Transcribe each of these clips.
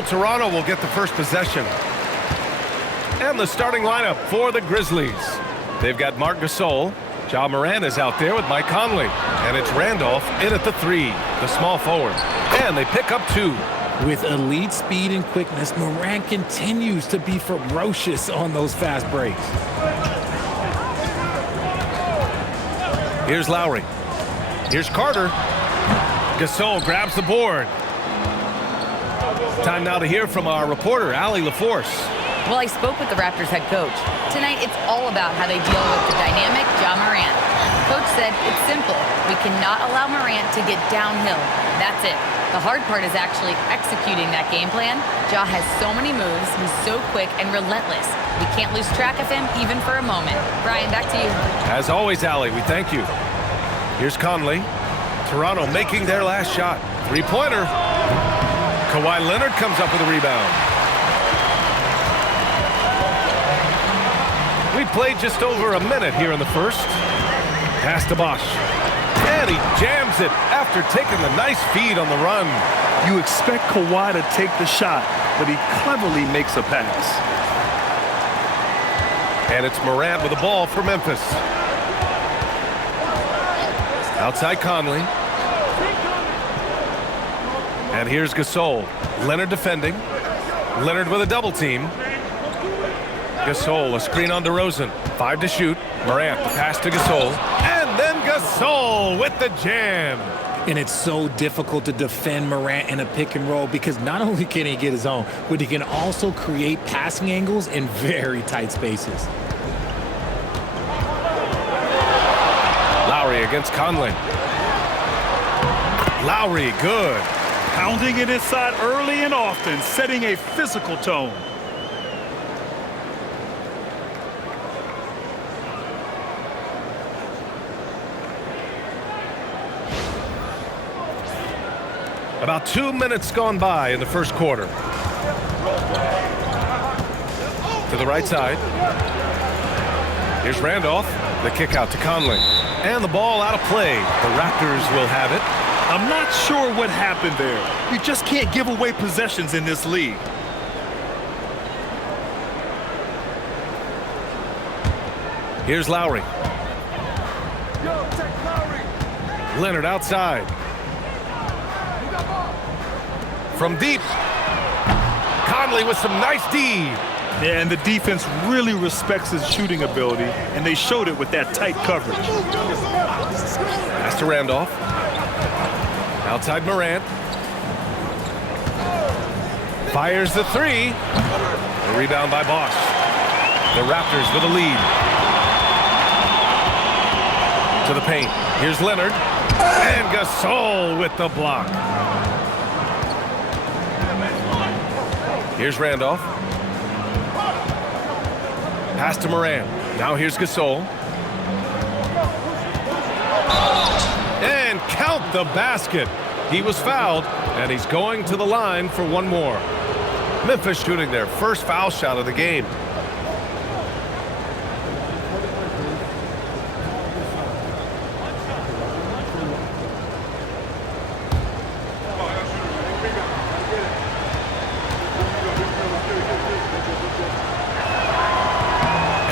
So Toronto will get the first possession. And the starting lineup for the Grizzlies. They've got Marc Gasol. Ja Morant is out there with Mike Conley. And it's Randolph in at the 3, the small forward. And they pick up 2. With elite speed and quickness, Morant continues to be ferocious on those fast breaks. Here's Lowry. Here's Carter. Gasol grabs the board. Time now to hear from our reporter, Allie LaForce. Well, I spoke with the Raptors head coach. Tonight, it's all about how they deal with the dynamic Ja Morant. Coach said it's simple. We cannot allow Morant to get downhill. That's it. The hard part is actually executing that game plan. Ja has so many moves. He's so quick and relentless. We can't lose track of him even for a moment. Brian, back to you. As always, Allie, we thank you. Here's Conley. Toronto making their last shot. Three-pointer. Kawhi Leonard comes up with a rebound. We played just over a minute here in the first. Pass to Bosh. And he jams it after taking the nice feed on the run. You expect Kawhi to take the shot, but he cleverly makes a pass. And it's Morant with the ball for Memphis. Outside Conley. And here's Gasol. Leonard defending. Leonard with a double team. Gasol, a screen on DeRozan. 5 to shoot. Morant, the pass to Gasol. And then Gasol with the jam. And it's so difficult to defend Morant in a pick and roll because not only can he get his own, but he can also create passing angles in very tight spaces. Lowry against Conley. Lowry, good. Pounding it inside early and often, setting a physical tone. About 2 minutes gone by in the first quarter. To the right side. Here's Randolph. The kick out to Conley. And the ball out of play. The Raptors will have it. I'm not sure what happened there. You just can't give away possessions in this league. Here's Lowry. Leonard outside. From deep. Conley with some nice D. Yeah, and the defense really respects his shooting ability, and they showed it with that tight coverage. Pass to Randolph. Outside Morant. Fires the 3. The rebound by Bosh. The Raptors with a lead. To the paint. Here's Leonard. And Gasol with the block. Here's Randolph. Pass to Morant. Now here's Gasol. And count the basket. He was fouled, and he's going to the line for one more. Memphis shooting their first foul shot of the game.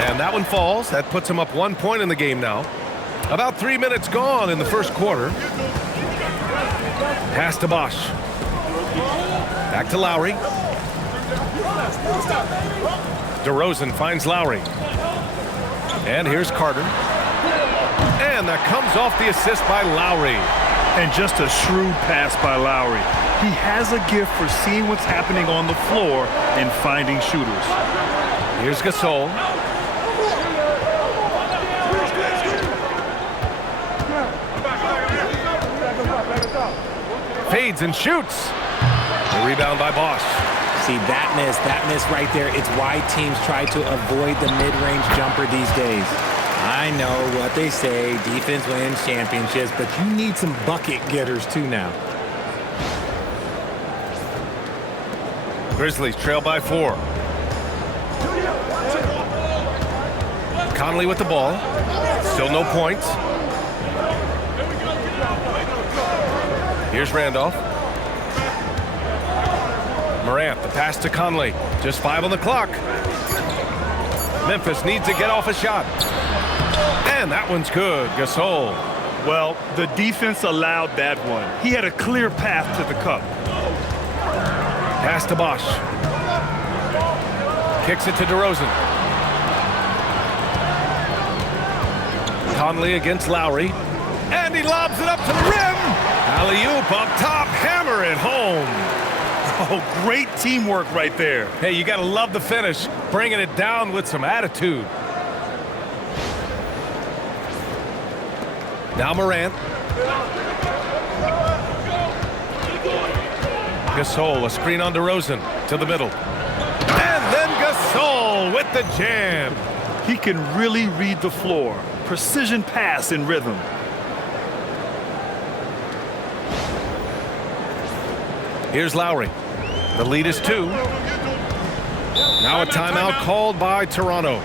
And that one falls. That puts him up 1 point in the game now. About 3 minutes gone in the first quarter. Pass to Bosh. Back to Lowry. DeRozan finds Lowry. And here's Carter. And that comes off the assist by Lowry. And just a shrewd pass by Lowry. He has a gift for seeing what's happening on the floor and finding shooters. Here's Gasol. Fades and shoots. The rebound by Bosh. See, that miss right there, it's why teams try to avoid the mid-range jumper these days. I know what they say, defense wins championships, but you need some bucket getters too now. Grizzlies trail by 4. Conley with the ball. Still no points. Here's Randolph. Morant, the pass to Conley. Just 5 on the clock. Memphis needs to get off a shot. And that one's good. Gasol. Well, the defense allowed that one. He had a clear path to the cup. Pass to Bosch. Kicks it to DeRozan. Conley against Lowry. And he lobs it up to the rim. Alley-oop up top. Hammer it home. Oh, great teamwork right there. Hey, you got to love the finish. Bringing it down with some attitude. Now Morant. Gasol, a screen on DeRozan to the middle. And then Gasol with the jam. He can really read the floor. Precision pass in rhythm. Here's Lowry. The lead is 2. Now a timeout called by Toronto.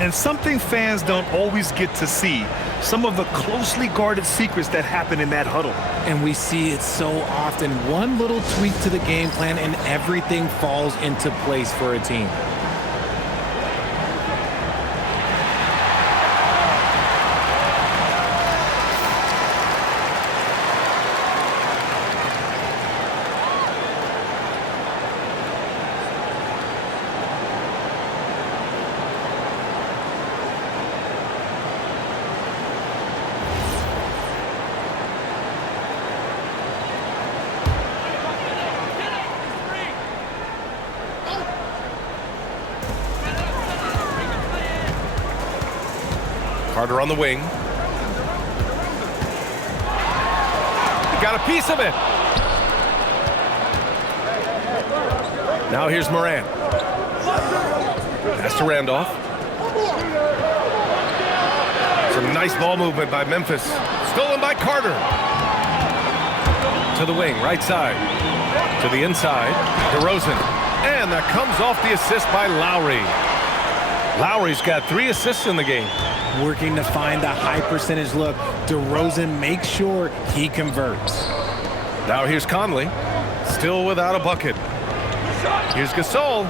And something fans don't always get to see. Some of the closely guarded secrets that happen in that huddle. And we see it so often. One little tweak to the game plan and everything falls into place for a team. Carter on the wing. He got a piece of it. Now here's Morant. Pass to Randolph. Some nice ball movement by Memphis. Stolen by Carter. To the wing, right side. To the inside. DeRozan. And that comes off the assist by Lowry. Lowry's got 3 assists in the game. Working to find the high percentage look. DeRozan makes sure he converts. Now here's Conley. Still without a bucket. Here's Gasol.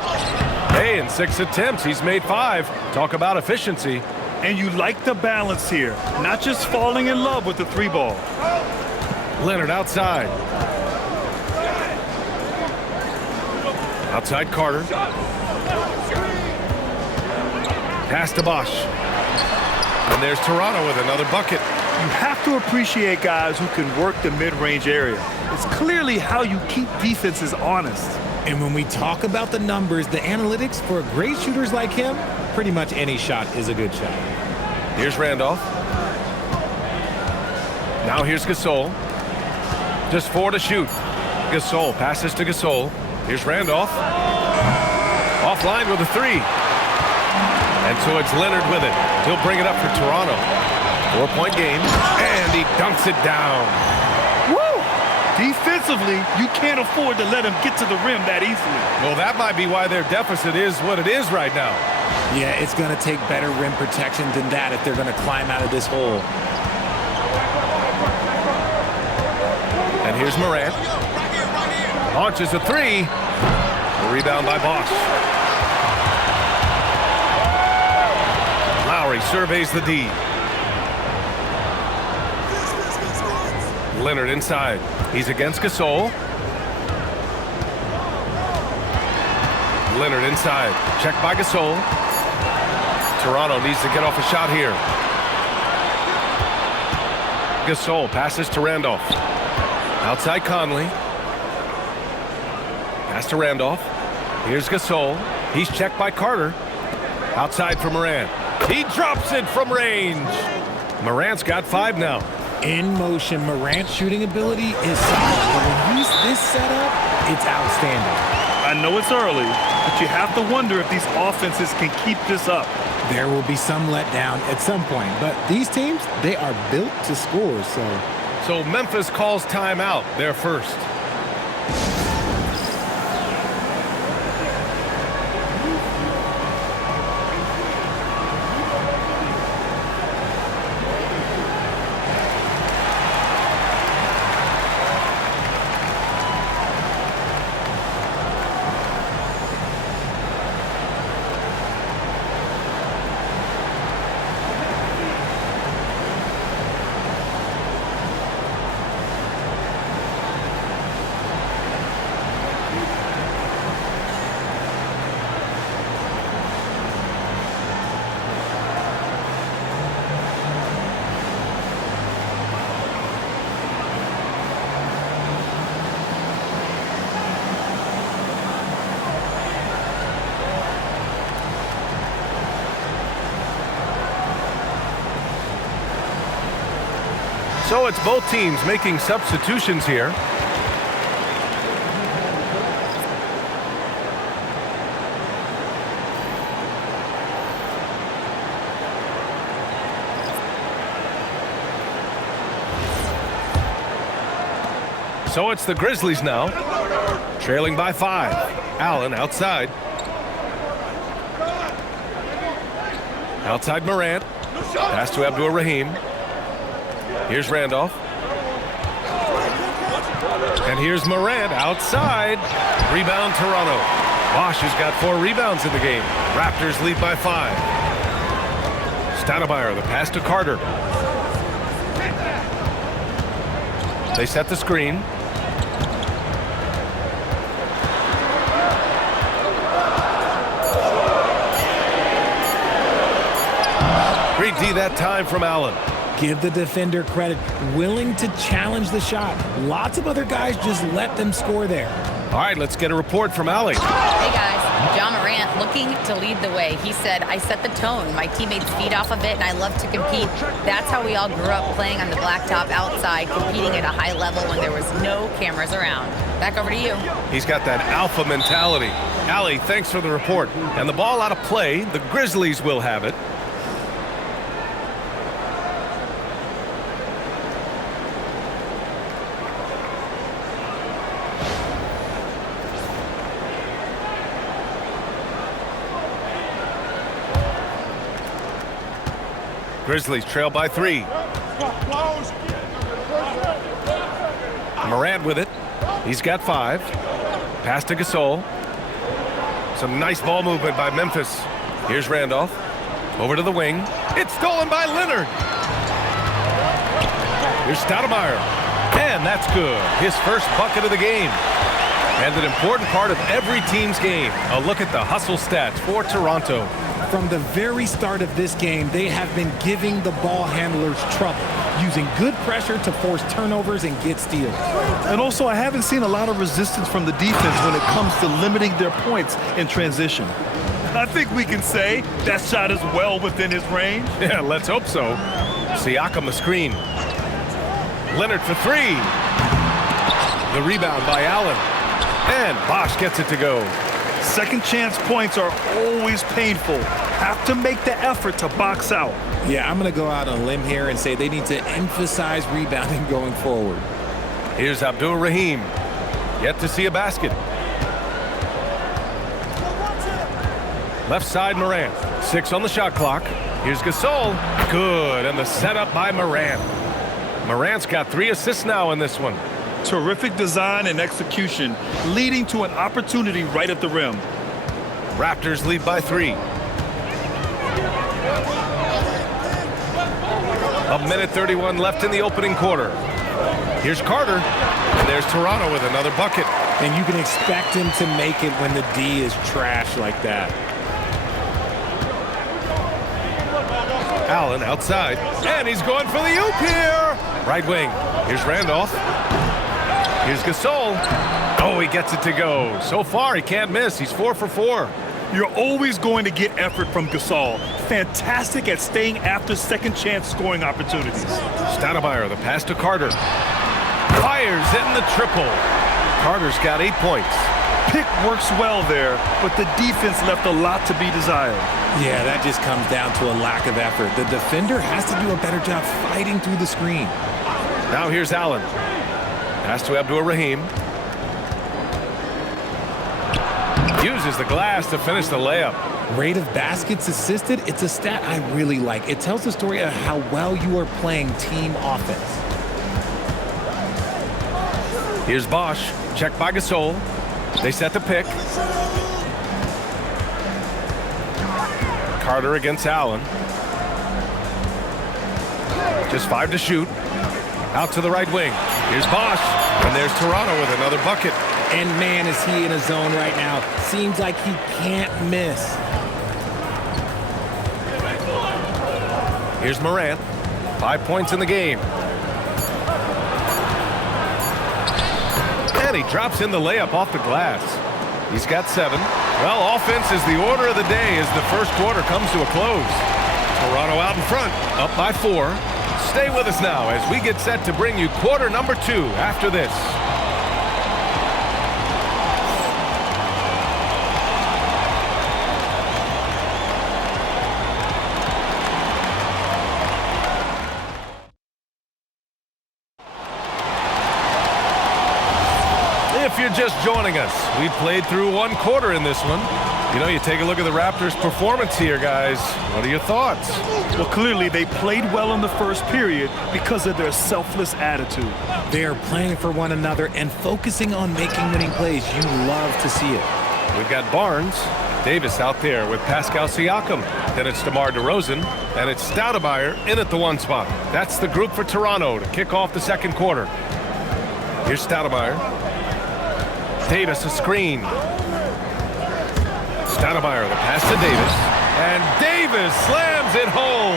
Hey, in 6 attempts, he's made 5. Talk about efficiency. And you like the balance here. Not just falling in love with the 3 ball. Leonard outside. Outside Carter. Pass to Bosch. And there's Toronto with another bucket. You have to appreciate guys who can work the mid-range area. It's clearly how you keep defenses honest. And when we talk about the numbers, the analytics for great shooters like him, pretty much any shot is a good shot. Here's Randolph. Now here's Gasol. Just 4 to shoot. Gasol passes to Gasol. Here's Randolph. Offline with a 3. And so it's Leonard with it. He'll bring it up for Toronto. 4-point game. And he dunks it down. Woo! Defensively, you can't afford to let him get to the rim that easily. Well, that might be why their deficit is what it is right now. Yeah, it's going to take better rim protection than that if they're going to climb out of this hole. And here's Morant. Launches a 3. A rebound by Bosch. Lowry surveys the D. Leonard inside. He's against Gasol. Leonard inside. Checked by Gasol. Toronto needs to get off a shot here. Gasol passes to Randolph. Outside Conley. Pass to Randolph. Here's Gasol. He's checked by Carter. Outside for Morant. He drops it from range. Morant's got 5 now. In motion, Morant's shooting ability is solid, but when he's this setup, it's outstanding. I know it's early, but you have to wonder if these offenses can keep this up. There will be some letdown at some point, but these teams, they are built to score, So Memphis calls timeout, their first. So it's both teams making substitutions here. So it's the Grizzlies now, trailing by 5. Allen outside. Outside Morant. Pass to Abdur-Rahim. Here's Randolph. And here's Morant outside. Rebound Toronto. Bosch has got 4 rebounds in the game. Raptors lead by 5. Stoudemire, the pass to Carter. They set the screen. Great D that time from Allen. Give the defender credit. Willing to challenge the shot. Lots of other guys just let them score there. All right, let's get a report from Allie. Hey guys, Ja Morant looking to lead the way. He said, I set the tone. My teammates feed off of it and I love to compete. That's how we all grew up, playing on the blacktop outside, competing at a high level when there was no cameras around. Back over to you. He's got that alpha mentality. Allie, thanks for the report. And the ball out of play. The Grizzlies will have it. Grizzlies trail by 3. Morant with it. He's got 5. Pass to Gasol. Some nice ball movement by Memphis. Here's Randolph. Over to the wing. It's stolen by Leonard. Here's Stoudemire. And that's good. His first bucket of the game. And an important part of every team's game. A look at the hustle stats for Toronto. From the very start of this game, they have been giving the ball handlers trouble, using good pressure to force turnovers and get steals. And also, I haven't seen a lot of resistance from the defense when it comes to limiting their points in transition. I think we can say that shot is well within his range. Yeah, let's hope so. Siakam the screen. Leonard for 3. The rebound by Allen. And Bosch gets it to go. Second chance points are always painful. Have to make the effort to box out. Yeah, I'm going to go out on a limb here and say they need to emphasize rebounding going forward. Here's Abdur-Rahim. Yet to see a basket. Left side Morant. 6 on the shot clock. Here's Gasol. Good. And the setup by Morant. Morant's got 3 assists now in this one. Terrific design and execution, leading to an opportunity right at the rim. Raptors lead by 3. A minute 31 left in the opening quarter. Here's Carter. And there's Toronto with another bucket. And you can expect him to make it when the D is trash like that. Allen outside. And he's going for the oop here. Right wing. Here's Randolph. Here's Gasol. Oh, he gets it to go. So far, he can't miss. He's 4 for 4. You're always going to get effort from Gasol. Fantastic at staying after second chance scoring opportunities. Stoudemire, the pass to Carter. Fires in the triple. Carter's got 8 points. Pick works well there, but the defense left a lot to be desired. Yeah, that just comes down to a lack of effort. The defender has to do a better job fighting through the screen. Now here's Allen. Pass to Abdur-Rahim. Uses the glass to finish the layup. Rate of baskets assisted, it's a stat I really like. It tells the story of how well you are playing team offense. Here's Bosch. Checked by Gasol. They set the pick. Carter against Allen. Just 5 to shoot. Out to the right wing. Here's Bosch. And there's Toronto with another bucket. And man, is he in a zone right now. Seems like he can't miss. Here's Morant. 5 points in the game. And he drops in the layup off the glass. He's got 7. Well, offense is the order of the day as the first quarter comes to a close. Toronto out in front, up by 4. Stay with us now as we get set to bring you quarter number 2 after this. If you're just joining us, we played through 1 quarter in this one. You know, you take a look at the Raptors' performance here, guys. What are your thoughts? Well, clearly they played well in the first period because of their selfless attitude. They are playing for one another and focusing on making winning plays. You love to see it. We've got Barnes, Davis out there with Pascal Siakam. Then it's DeMar DeRozan, and it's Stoudemire in at the 1 spot. That's the group for Toronto to kick off the second quarter. Here's Stoudemire. Davis a screen. Stoudemire, the pass to Davis. And Davis slams it home.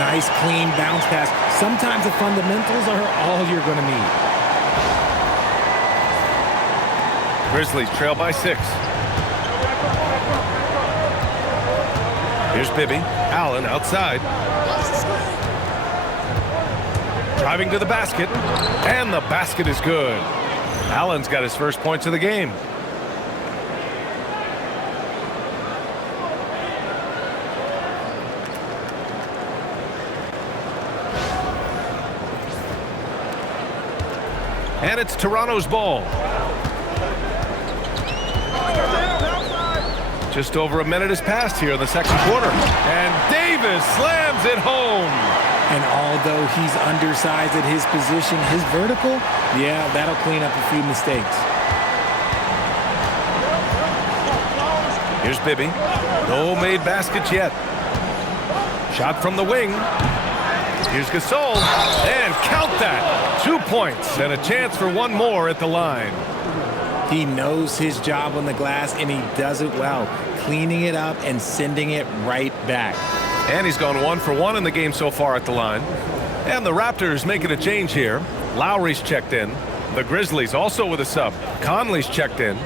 Nice, clean bounce pass. Sometimes the fundamentals are all you're going to need. Grizzlies trail by 6. Here's Bibby. Allen outside. Driving to the basket. And the basket is good. Allen's got his first points of the game. And it's Toronto's ball. Just over a minute has passed here in the second quarter. And Davis slams it home. And although he's undersized at his position, his vertical, yeah, that'll clean up a few mistakes. Here's Bibby. No made baskets yet. Shot from the wing. Here's Gasol. And count that. 2 points and a chance for 1 more at the line. He knows his job on the glass, and he does it well, cleaning it up and sending it right back. And he's gone 1 for 1 in the game so far at the line. And the Raptors making a change here. Lowry's checked in. The Grizzlies also with a sub. Conley's checked in.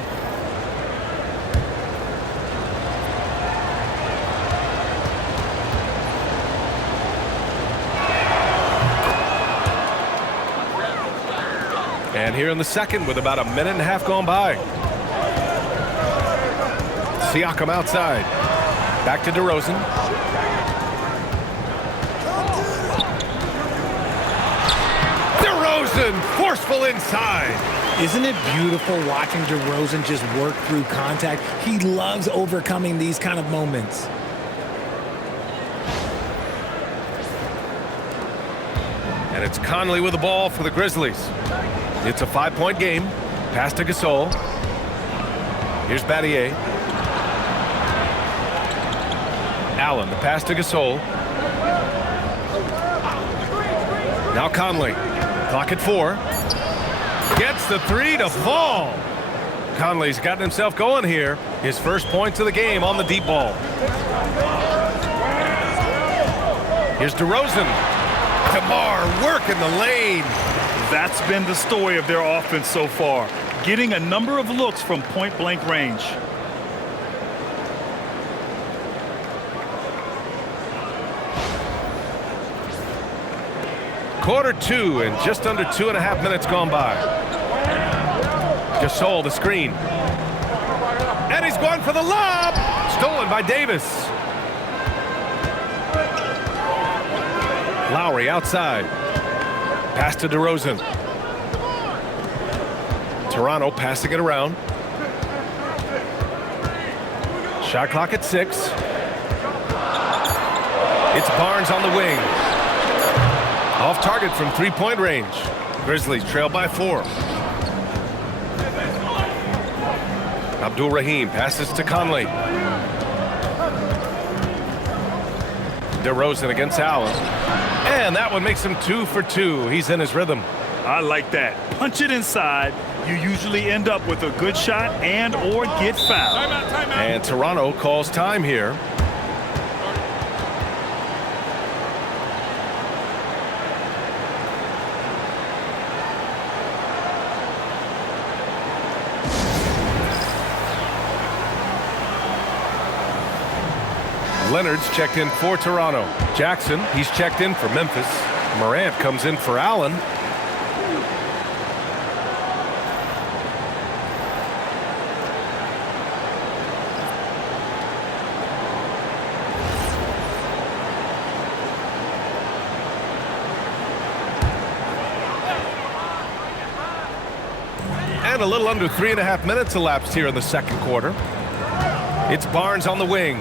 And here in the second with about a minute and a half gone by. Siakam outside. Back to DeRozan. DeRozan forceful inside. Isn't it beautiful watching DeRozan just work through contact? He loves overcoming these kind of moments. And it's Conley with the ball for the Grizzlies. It's a 5-point game. Pass to Gasol. Here's Battier. Allen, the pass to Gasol. Now Conley. Clock at 4. Gets the 3 to fall. Conley's gotten himself going here. His first points of the game on the deep ball. Here's DeRozan. DeMar working the lane. That's been the story of their offense so far, getting a number of looks from point-blank range. Quarter 2 and just under 2.5 minutes gone by. Gasol the screen. And he's going for the lob. Stolen by Davis. Lowry outside. Pass to DeRozan. Toronto passing it around. Shot clock at 6. It's Barnes on the wing. Off target from 3-point range. Grizzlies trail by 4. Abdul-Rahim passes to Conley. DeRozan against Allen. And that one makes him 2 for 2. He's in his rhythm. I like that. Punch it inside. You usually end up with a good shot and or get fouled. Timeout. And Toronto calls time here. Leonard's checked in for Toronto. Jackson, he's checked in for Memphis. Morant comes in for Allen. And a little under 3.5 minutes elapsed here in the second quarter. It's Barnes on the wing.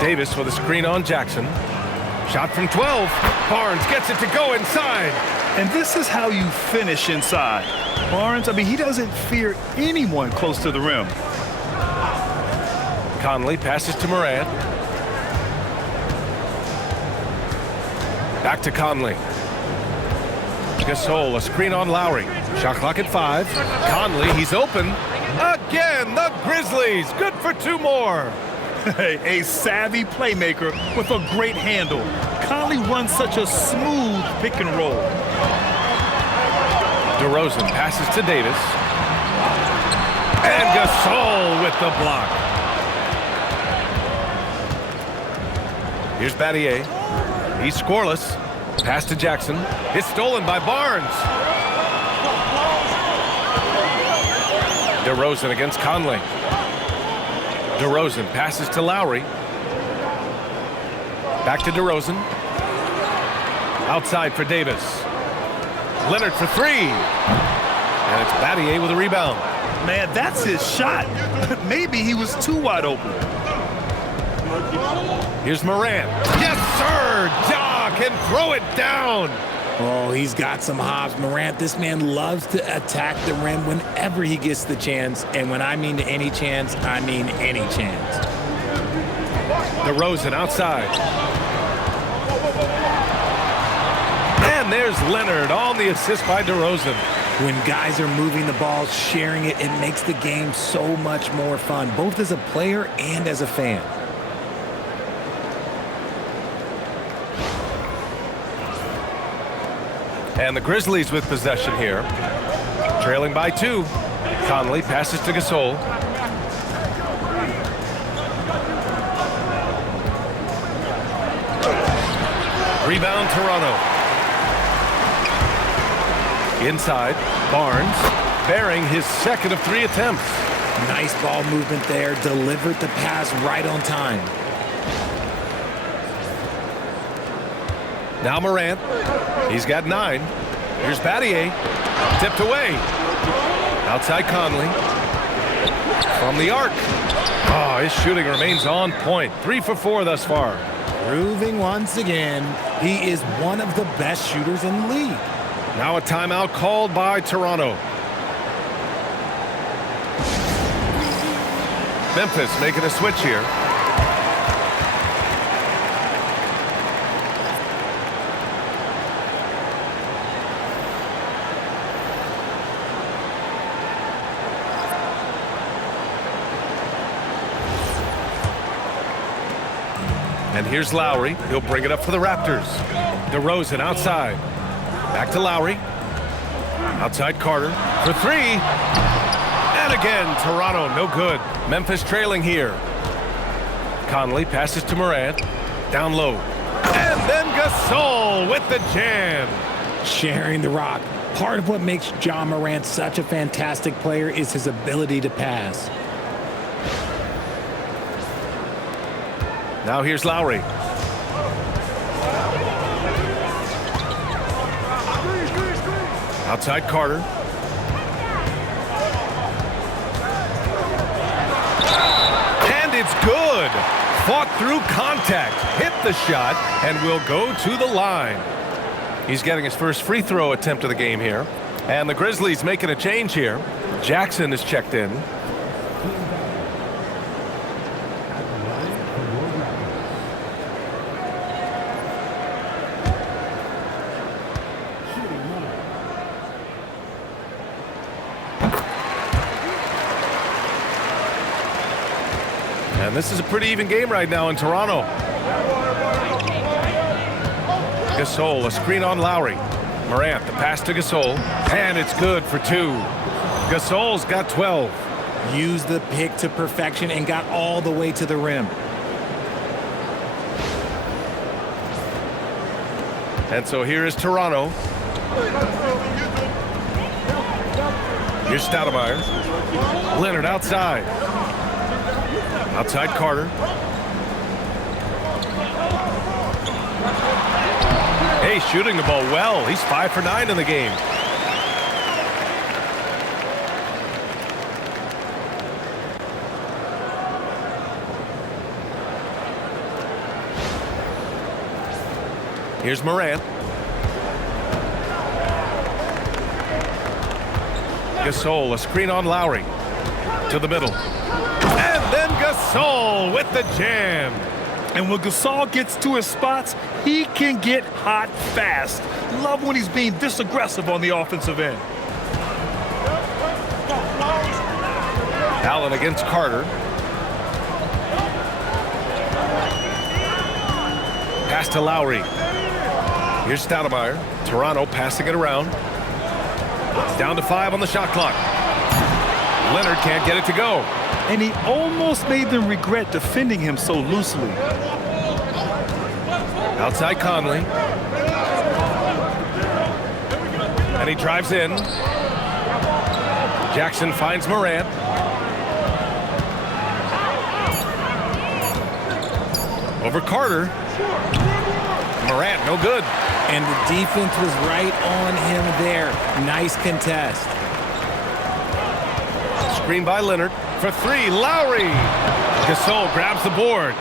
Davis with a screen on Jackson. Shot from 12. Barnes gets it to go inside. And this is how you finish inside. Barnes, I mean, he doesn't fear anyone close to the rim. Conley passes to Morant. Back to Conley. Gasol, a screen on Lowry. Shot clock at 5. Conley, he's open. Again, the Grizzlies. Good for 2 more. A savvy playmaker with a great handle. Conley runs such a smooth pick and roll. DeRozan passes to Davis. And Gasol with the block. Here's Battier. He's scoreless. Pass to Jackson. It's stolen by Barnes. DeRozan against Conley. DeRozan passes to Lowry. Back to DeRozan. Outside for Davis. Leonard for 3. And it's Battier with a rebound. Man, that's his shot. Maybe he was too wide open. Here's Morant. Yes, sir! Ja can throw it down. Oh, he's got some hops. Morant, this man loves to attack the rim whenever he gets the chance. And when I mean any chance, I mean any chance. DeRozan outside. And there's Leonard on the assist by DeRozan. When guys are moving the ball, sharing it, it makes the game so much more fun, both as a player and as a fan. And the Grizzlies with possession here. Trailing by 2. Conley passes to Gasol. Rebound Toronto. Inside, Barnes bearing his second of 3 attempts. Nice ball movement there. Delivered the pass right on time. Now Morant. He's got 9. Here's Battier. Tipped away. Outside Conley. From the arc. Oh, his shooting remains on point. 3 for 4 thus far. Proving once again, he is one of the best shooters in the league. Now a timeout called by Toronto. Memphis making a switch here. And here's Lowry. He'll bring it up for the Raptors. DeRozan outside. Back to Lowry. Outside Carter for 3. And again, Toronto, no good. Memphis trailing here. Conley passes to Morant. Down low. And then Gasol with the jam. Sharing the rock. Part of what makes Ja Morant such a fantastic player is his ability to pass. Now here's Lowry. Outside Carter. And it's good. Fought through contact. Hit the shot and will go to the line. He's getting his first free throw attempt of the game here. And the Grizzlies making a change here. Jackson is checked in. And this is a pretty even game right now in Toronto. Gasol, a screen on Lowry. Morant, the pass to Gasol. And it's good for 2. Gasol's got 12. Used the pick to perfection and got all the way to the rim. And so here is Toronto. Here's Stoudemire. Leonard outside. Outside Carter. Hey, shooting the ball well. He's 5 for 9 in the game. Here's Morant. Gasol, a screen on Lowry. To the middle. And then Gasol with the jam. And when Gasol gets to his spots, he can get hot fast. Love when he's being this aggressive on the offensive end. Allen against Carter. Pass to Lowry. Here's Stoudemire. Toronto passing it around. It's down to 5 on the shot clock. Leonard can't get it to go. And he almost made them regret defending him so loosely. Outside Conley. And he drives in. Jackson finds Morant. Over Carter. Morant, no good. And the defense was right on him there. Nice contest. Screen by Leonard. For 3, Lowry. Gasol grabs the board.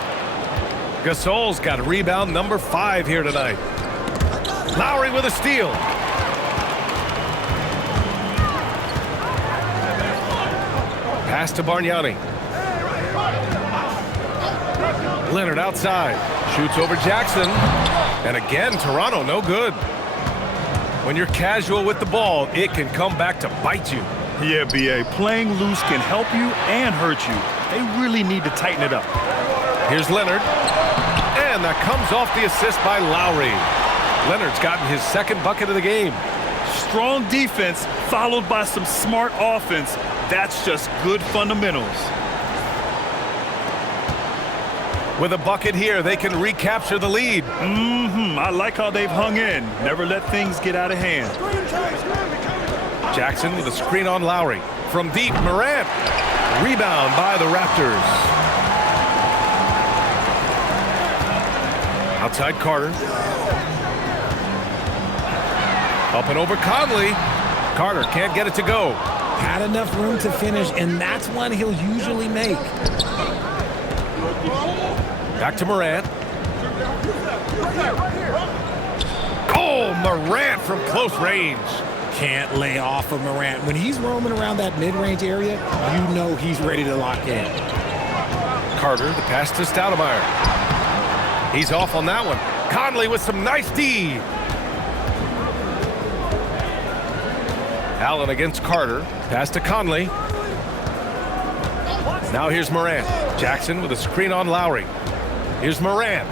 Gasol's got rebound number 5 here tonight. Lowry with a steal. Pass to Bargnani. Leonard outside. Shoots over Jackson. And again, Toronto no good. When you're casual with the ball, it can come back to bite you. Yeah, B.A. Playing loose can help you and hurt you. They really need to tighten it up. Here's Leonard. And that comes off the assist by Lowry. Leonard's gotten his 2nd bucket of the game. Strong defense followed by some smart offense. That's just good fundamentals. With a bucket here, they can recapture the lead. I like how they've hung in. Never let things get out of hand. Jackson with a screen on Lowry. From deep, Morant. Rebound by the Raptors. Outside Carter. Up and over Conley. Carter can't get it to go. Had enough room to finish, and that's one he'll usually make. Back to Morant. Oh, Morant from close range. Can't lay off of Morant. When he's roaming around that mid-range area, you know he's ready to lock in. Carter, the pass to Stoudemire. He's off on that one. Conley with some nice D. Allen against Carter. Pass to Conley. Now here's Morant. Jackson with a screen on Lowry. Here's Morant.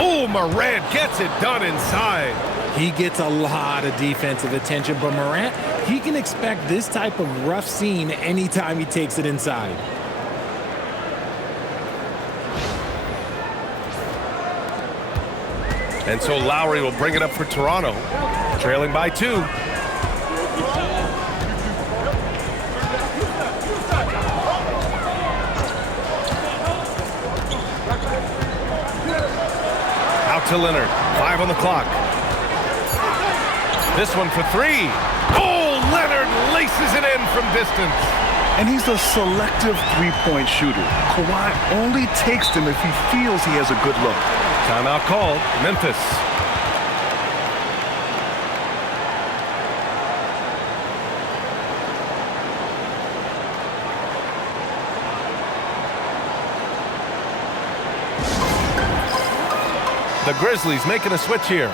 Oh, Morant gets it done inside. He gets a lot of defensive attention, but Morant, he can expect this type of rough scene anytime he takes it inside. And so Lowry will bring it up for Toronto, trailing by 2. Out to Leonard, 5 on the clock. This one for 3. Oh, Leonard laces it in from distance. And he's a selective three-point shooter. Kawhi only takes them if he feels he has a good look. Timeout called, Memphis. The Grizzlies making a switch here.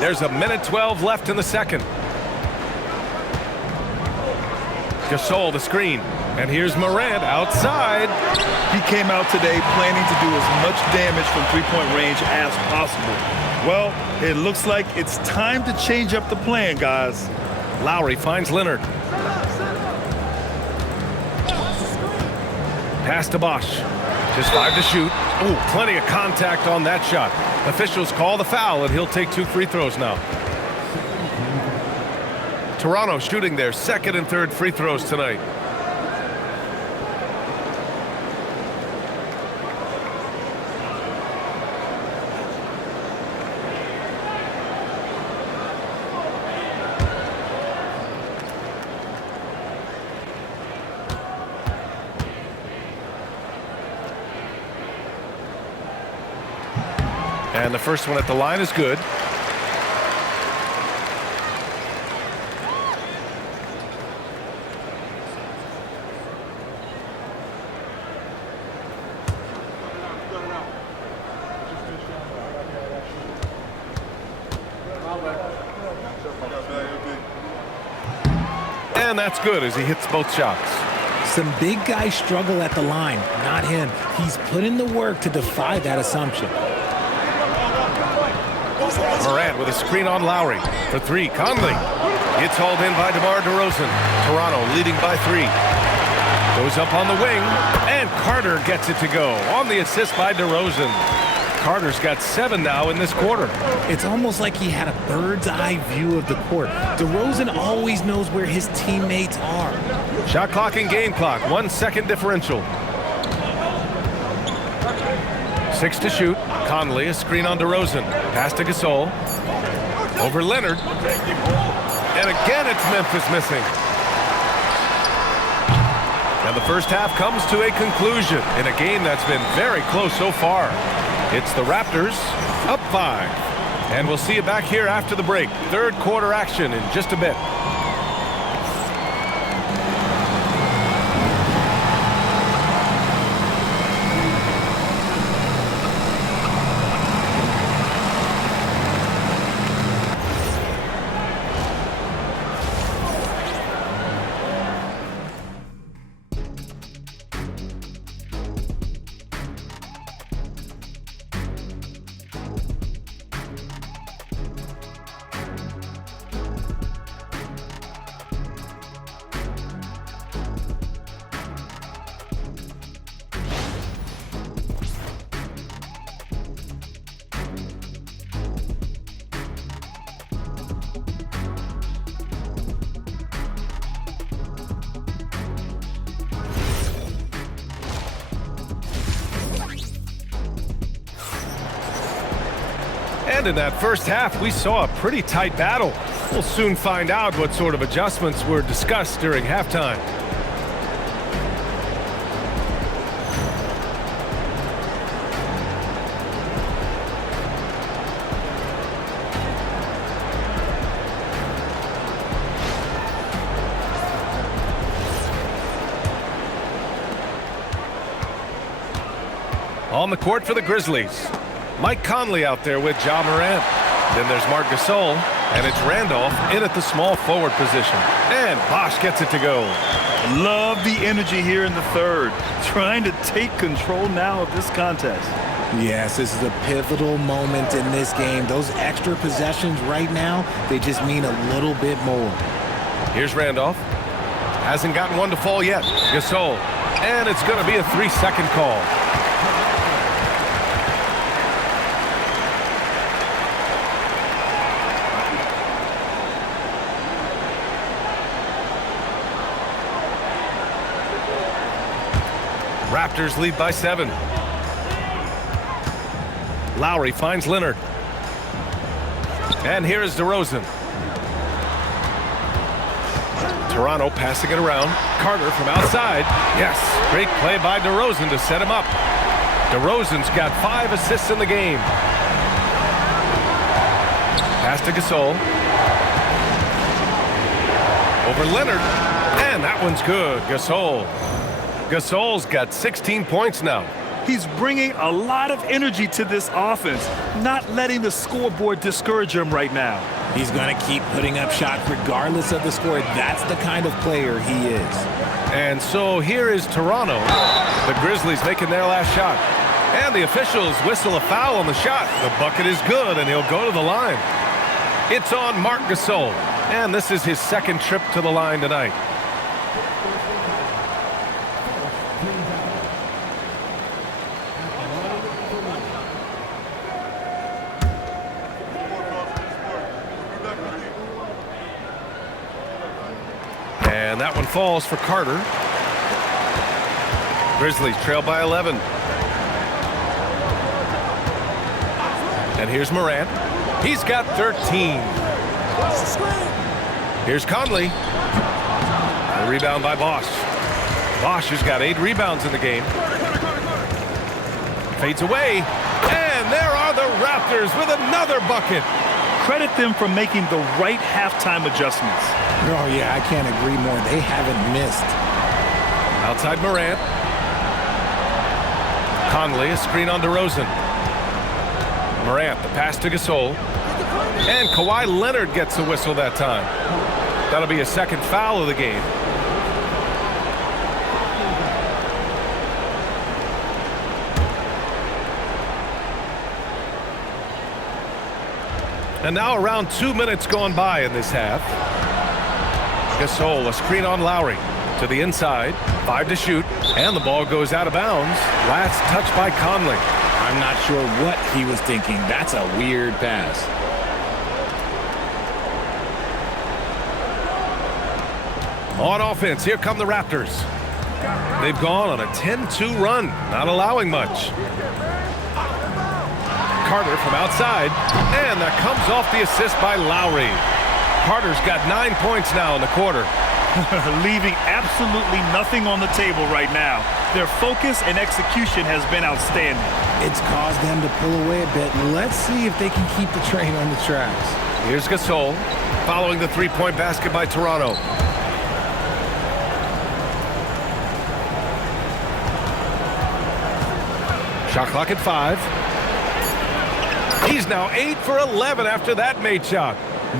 There's a minute 12 left in the second. Gasol the screen. And here's Morant outside. He came out today planning to do as much damage from three-point range as possible. Well, it looks like it's time to change up the plan, guys. Lowry finds Leonard. Pass to Bosch. Just 5 to shoot. Ooh, plenty of contact on that shot. Officials call the foul, and he'll take 2 free throws now. Toronto shooting their second and third free throws tonight. And the first one at the line is good. And that's good as he hits both shots. Some big guys struggle at the line, not him. He's put in the work to defy that assumption. Morant with a screen on Lowry. For 3, Conley. It's hauled in by DeMar DeRozan. Toronto leading by 3. Goes up on the wing, and Carter gets it to go on the assist by DeRozan. Carter's got 7 now in this quarter. It's almost like he had a bird's eye view of the court. DeRozan always knows where his teammates are. Shot clock and game clock, 1 second differential. 6 to shoot. Conley, a screen on DeRozan. Pass to Gasol. Over Leonard. And again, it's Memphis missing. And the first half comes to a conclusion in a game that's been very close so far. It's the Raptors up 5. And we'll see you back here after the break. Third quarter action in just a bit. And in that first half, we saw a pretty tight battle. We'll soon find out what sort of adjustments were discussed during halftime. On the court for the Grizzlies. Mike Conley out there with Ja Morant. Then there's Marc Gasol, and it's Randolph in at the small forward position. And Bosch gets it to go. Love the energy here in the third. Trying to take control now of this contest. Yes, this is a pivotal moment in this game. Those extra possessions right now, they just mean a little bit more. Here's Randolph. Hasn't gotten one to fall yet. Gasol. And it's going to be a 3-second call. Raptors lead by 7. Lowry finds Leonard. And here is DeRozan. Toronto passing it around. Carter from outside. Yes, great play by DeRozan to set him up. DeRozan's got 5 assists in the game. Pass to Gasol. Over Leonard. And that one's good. Gasol's got 16 points now. He's bringing a lot of energy to this offense, not letting the scoreboard discourage him right now. He's going to keep putting up shots regardless of the score. That's the kind of player he is. And so here is Toronto. The Grizzlies making their last shot. And the officials whistle a foul on the shot. The bucket is good, and he'll go to the line. It's on Marc Gasol. And this is his second trip to the line tonight. And that one falls for Carter. Grizzlies trail by 11. And here's Morant. He's got 13. Here's Conley. A rebound by Bosch. Bosch has got 8 rebounds in the game. Fades away. And there are the Raptors with another bucket. Credit them for making the right halftime adjustments. Oh, yeah, I can't agree more. They haven't missed. Outside Morant. Conley, a screen on DeRozan. Morant, the pass to Gasol. And Kawhi Leonard gets a whistle that time. That'll be a second foul of the game. And now around 2 minutes gone by in this half. Gasol, a screen on Lowry. To the inside, 5 to shoot, and the ball goes out of bounds. Last touch by Conley. I'm not sure what he was thinking. That's a weird pass. On offense, here come the Raptors. They've gone on a 10-2 run, not allowing much. Carter from outside, and that comes off the assist by Lowry. Carter's got 9 points now in the quarter. Leaving absolutely nothing on the table right now. Their focus and execution has been outstanding. It's caused them to pull away a bit. Let's see if they can keep the train on the tracks. Here's Gasol, following the three-point basket by Toronto. Shot clock at 5. He's now 8 for 11 after that made shot.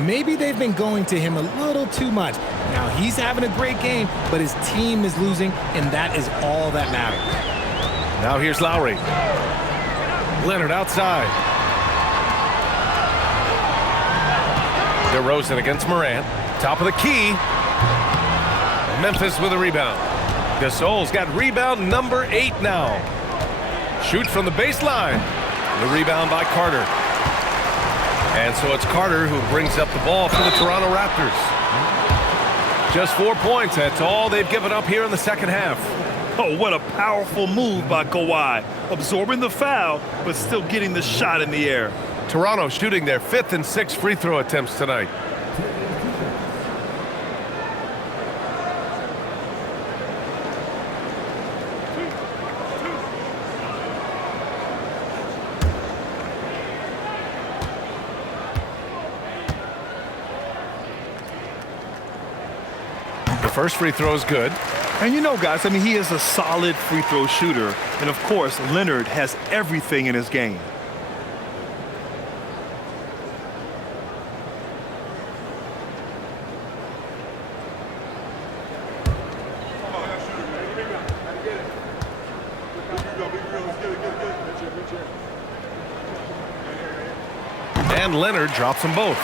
Maybe they've been going to him a little too much. Now he's having a great game, but his team is losing, and that is all that matters. Now here's Lowry. Leonard outside. DeRozan against Morant. Top of the key. Memphis with a rebound. Gasol's got rebound number 8 now. Shoot from the baseline. The rebound by Carter. And so it's Carter who brings up the ball for the Toronto Raptors. Just 4 points. That's all they've given up here in the second half. Oh, what a powerful move by Kawhi. Absorbing the foul, but still getting the shot in the air. Toronto shooting their 5th and 6th free throw attempts tonight. First free throw is good. And you know, guys, I mean, he is a solid free throw shooter. And, of course, Leonard has everything in his game. And Leonard drops them both.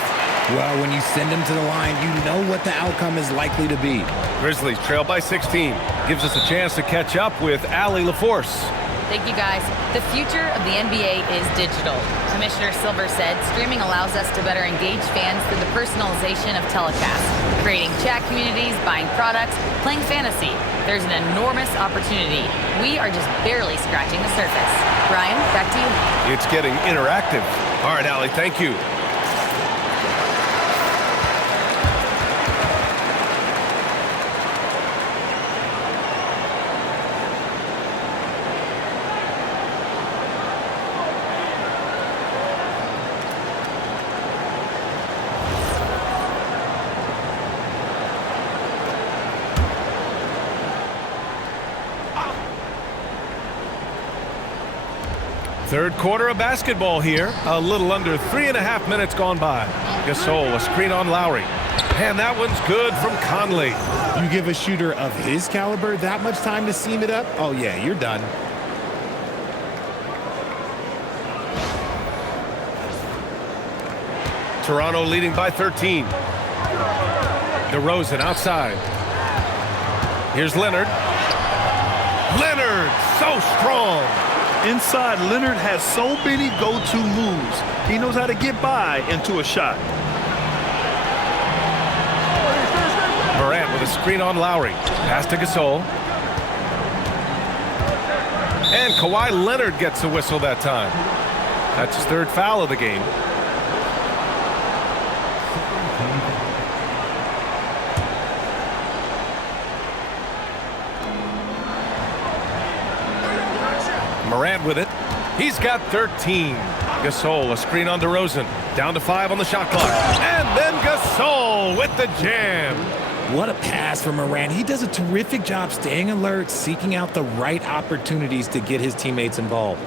Well, when you send them to the line, you know what the outcome is likely to be. Grizzlies trail by 16. Gives us a chance to catch up with Allie LaForce. Thank you, guys. The future of the NBA is digital. Commissioner Silver said streaming allows us to better engage fans through the personalization of telecasts, creating chat communities, buying products, playing fantasy. There's an enormous opportunity. We are just barely scratching the surface. Ryan, back to you. It's getting interactive. All right, Allie, thank you. Third quarter of basketball here. A little under 3.5 minutes gone by. Gasol, a screen on Lowry. And that one's good from Conley. You give a shooter of his caliber that much time to seam it up? Oh, yeah, you're done. Toronto leading by 13. DeRozan outside. Here's Leonard. Leonard, so strong. Inside, Leonard has so many go-to moves. He knows how to get by into a shot. Morant with a screen on Lowry. Pass to Gasol. And Kawhi Leonard gets a whistle that time. That's his third foul of the game. Morant with it. He's got 13. Gasol, a screen on DeRozan. Down to 5 on the shot clock. And then Gasol with the jam. What a pass from Morant. He does a terrific job staying alert, seeking out the right opportunities to get his teammates involved.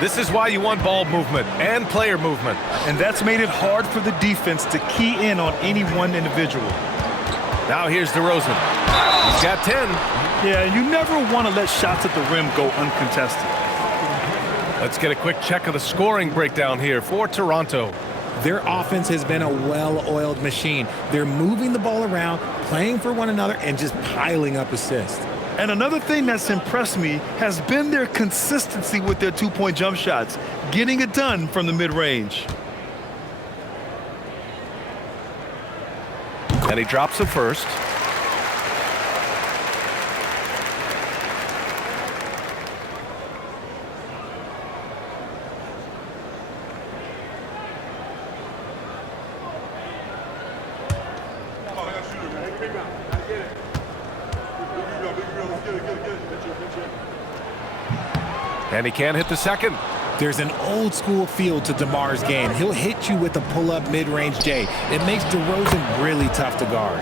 This is why you want ball movement and player movement. And that's made it hard for the defense to key in on any one individual. Now here's DeRozan. He's got 10. Yeah, you never want to let shots at the rim go uncontested. Let's get a quick check of the scoring breakdown here for Toronto. Their offense has been a well-oiled machine. They're moving the ball around, playing for one another, and just piling up assists. And another thing that's impressed me has been their consistency with their two-point jump shots, getting it done from the mid-range. And he drops it first. And he can't hit the second. There's an old-school feel to DeMar's game. He'll hit you with a pull-up mid-range J. It makes DeRozan really tough to guard.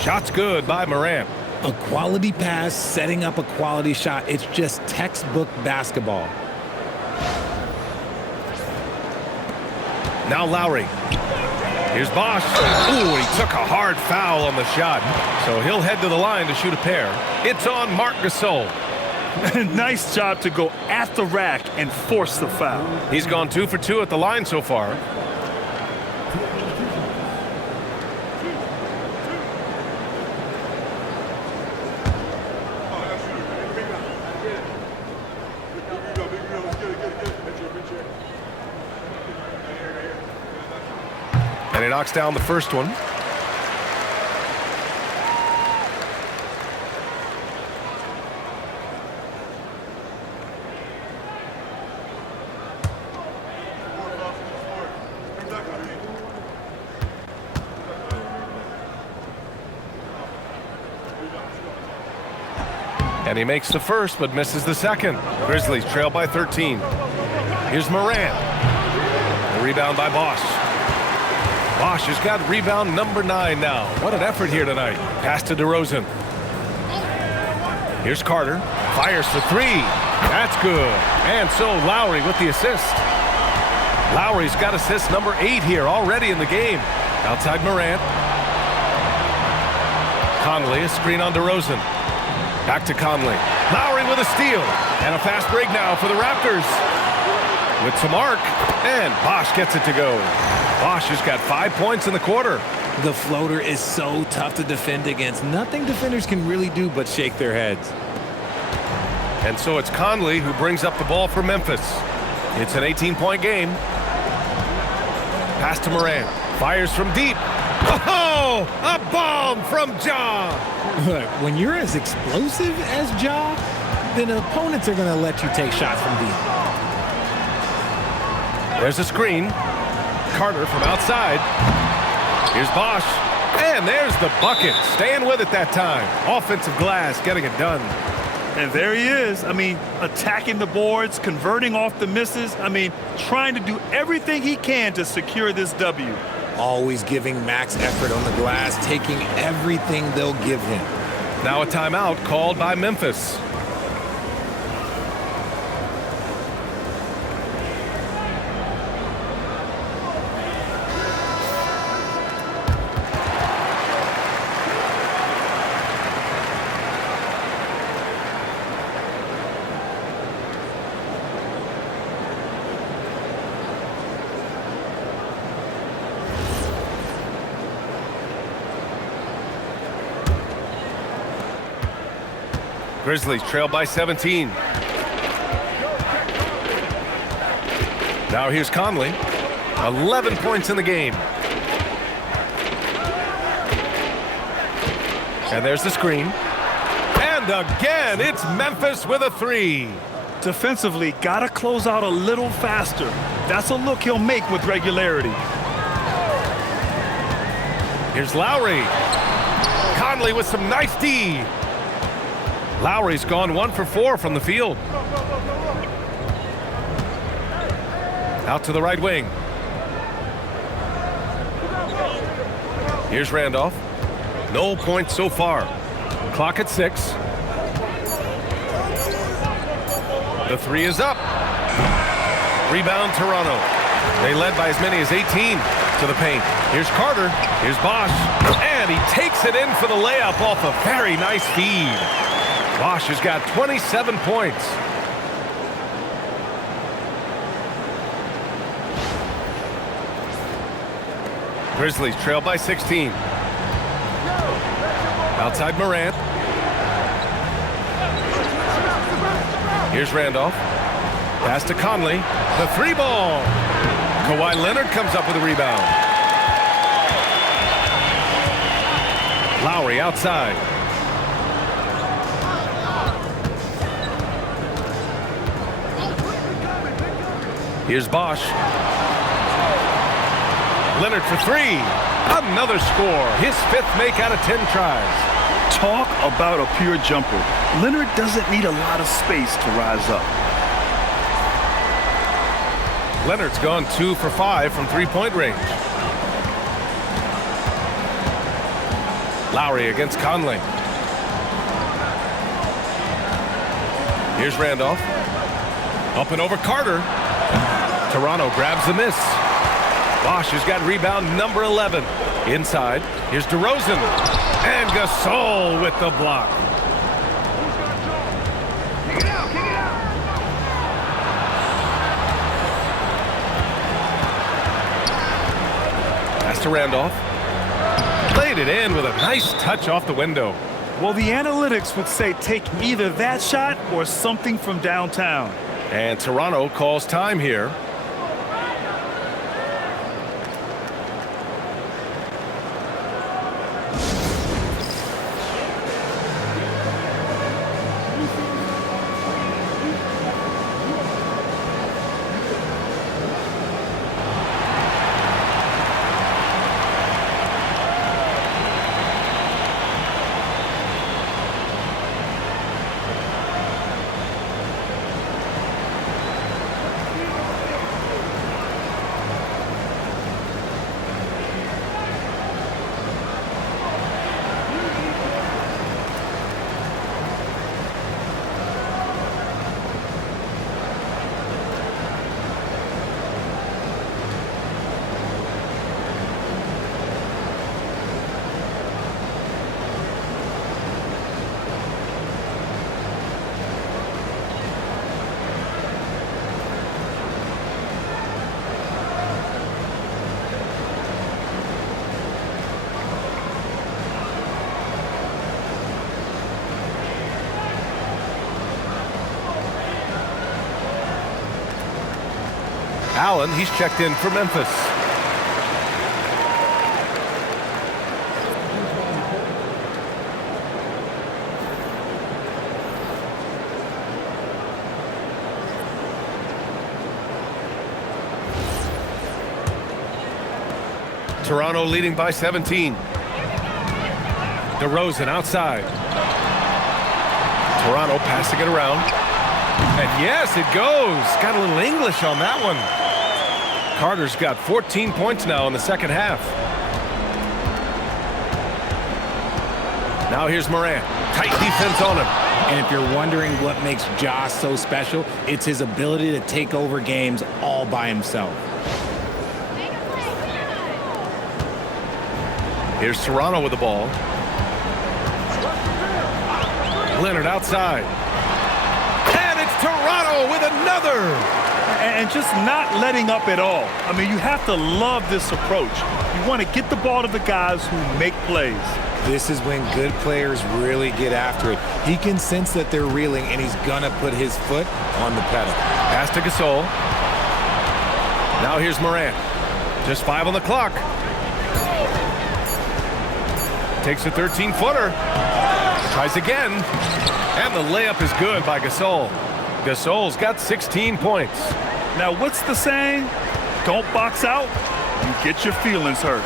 Shot's good by Morant. A quality pass, setting up a quality shot. It's just textbook basketball. Now Lowry. Here's Bosch. Ooh, he took a hard foul on the shot. So he'll head to the line to shoot a pair. It's on Marc Gasol. Nice job to go at the rack and force the foul. He's gone 2 for 2 at the line so far. And he knocks down the first one. And he makes the first, but misses the second. Grizzlies trail by 13. Here's Morant. A rebound by Bosch. Bosch has got rebound number 9 now. What an effort here tonight. Pass to DeRozan. Here's Carter. Fires for 3. That's good. And so Lowry with the assist. Lowry's got assist number 8 here already in the game. Outside Morant. Conley, a screen on DeRozan. Back to Conley. Lowry with a steal. And a fast break now for the Raptors. With some arc. And Bosch gets it to go. Bosch has got 5 points in the quarter. The floater is so tough to defend against. Nothing defenders can really do but shake their heads. And so it's Conley who brings up the ball for Memphis. It's an 18-point game. Pass to Morant. Fires from deep. Oh, a bomb from Ja. Look, when you're as explosive as Ja, then opponents are going to let you take shots from deep. There's a screen. Carter from outside. Here's Bosch. And there's the bucket. Staying with it that time. Offensive glass, getting it done. And there he is. I mean, attacking the boards, converting off the misses. I mean, trying to do everything he can to secure this W. Always giving max effort on the glass, taking everything they'll give him. Now a timeout called by Memphis. Grizzlies trail by 17. Now here's Conley. 11 points in the game. And there's the screen. And again, it's Memphis with a three. Defensively, gotta close out a little faster. That's a look he'll make with regularity. Here's Lowry. Conley with some nice D. Lowry's gone 1 for 4 from the field. Out to the right wing. Here's Randolph. No points so far. Clock at 6. The three is up. Rebound Toronto. They led by as many as 18 to the paint. Here's Carter. Here's Bosch. And he takes it in for the layup off a very nice feed. Bosch has got 27 points. Grizzlies trail by 16. Outside Morant. Here's Randolph. Pass to Conley. The three ball. Kawhi Leonard comes up with a rebound. Lowry outside. Here's Bosch. Leonard for three. Another score. His 5th make out of 10 tries. Talk about a pure jumper. Leonard doesn't need a lot of space to rise up. Leonard's gone 2 for 5 from three-point range. Lowry against Conley. Here's Randolph. Up and over Carter. Toronto grabs the miss. Bosch has got rebound number 11. Inside, here's DeRozan. And Gasol with the block. Pass to Randolph. Played it in with a nice touch off the window. Well, the analytics would say take either that shot or something from downtown. And Toronto calls time here. Allen, he's checked in for Memphis. Toronto leading by 17. DeRozan outside. Toronto passing it around. And yes, it goes. Got a little English on that one. Carter's got 14 points now in the second half. Now here's Morant. Tight defense on him. And if you're wondering what makes Josh so special, it's his ability to take over games all by himself. Here's Toronto with the ball. Leonard outside. And it's Toronto with another. And just not letting up at all. I mean, you have to love this approach. You want to get the ball to the guys who make plays. This is when good players really get after it. He can sense that they're reeling, and he's going to put his foot on the pedal. Pass to Gasol. Now here's Morant. Just 5 on the clock. Takes a 13-footer. Tries again. And the layup is good by Gasol. Gasol's got 16 points. Now, what's the saying? Don't box out, you get your feelings hurt.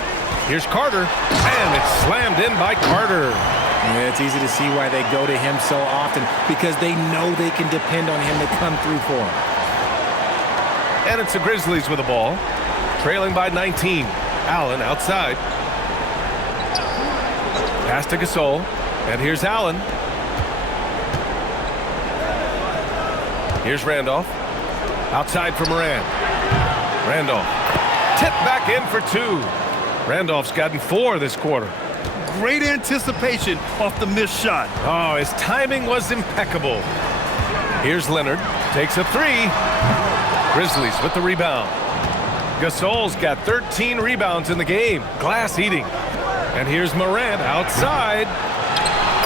Here's Carter, and it's slammed in by Carter. Yeah, it's easy to see why they go to him so often, because they know they can depend on him to come through for them. And it's the Grizzlies with the ball, trailing by 19. Allen outside. Pass to Gasol, and here's Allen. Here's Randolph. Outside for Morant. Randolph. Tip back in for 2. Randolph's gotten 4 this quarter. Great anticipation off the missed shot. Oh, his timing was impeccable. Here's Leonard. Takes a 3. Grizzlies with the rebound. Gasol's got 13 rebounds in the game. Glass eating. And here's Morant outside.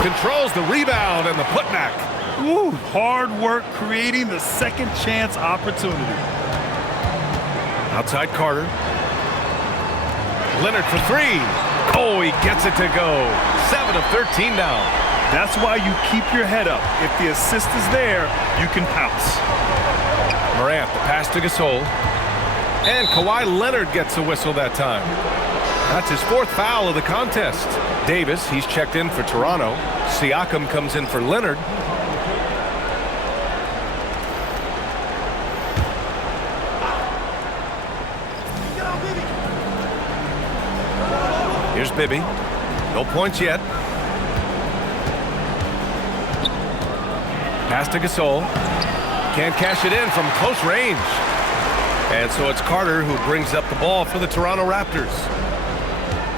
Controls the rebound and the putback. Ooh, hard work creating the second chance opportunity. Outside Carter. Leonard for 3. Oh, he gets it to go. 7 of 13 now. That's why you keep your head up. If the assist is there, you can pounce. Morant, the pass to Gasol. And Kawhi Leonard gets a whistle that time. That's his 4th foul of the contest. Davis, he's checked in for Toronto. Siakam comes in for Leonard. Here's Bibby. No points yet. Pass to Gasol. Can't cash it in from close range. And so it's Carter who brings up the ball for the Toronto Raptors.